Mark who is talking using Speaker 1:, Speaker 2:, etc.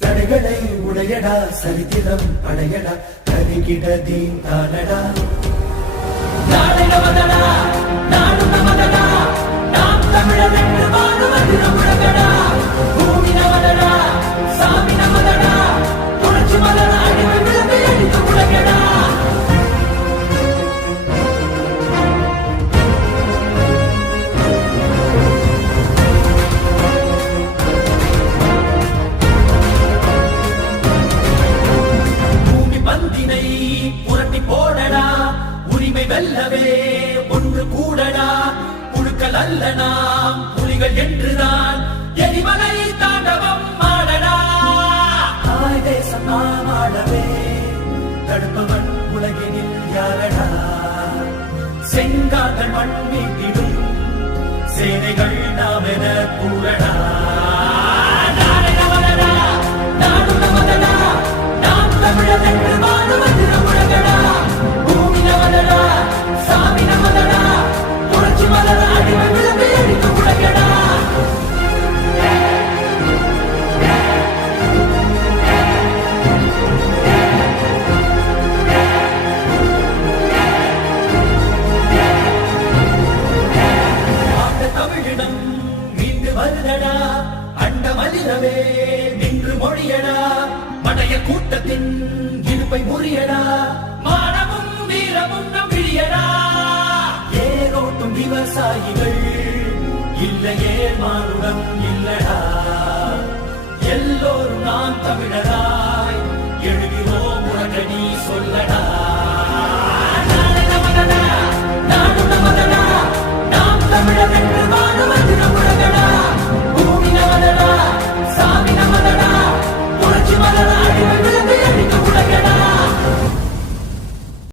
Speaker 1: தடைகளை உடையடா சரித்திரம் படையடா கருகிட தீன் தானடா
Speaker 2: நாடு நமதடா வெல்லவே ஒன்று கூடடா புழுக்கள் அல்ல நாம் புலிகள் என்றுதான். எரிமலை தாண்டவம் ஆடடா.
Speaker 1: தாய் தேசம் நாம் ஆடவே தடுப்பவன் உலகினில் யாரடா?
Speaker 2: செங்கார்கள் மண் மீட்டிடும் சேனைகள் நாம் என கூறடா. கூடிய கூட்டத்தின் இடுப்பை முறியடா. மானமும் வீரமும் நம் விழியடா.
Speaker 1: ஏரோட்டும் விவசாயிகள் இல்லையே மானுடம் இல்லடா. எல்லோரும் நான் தமிழர்.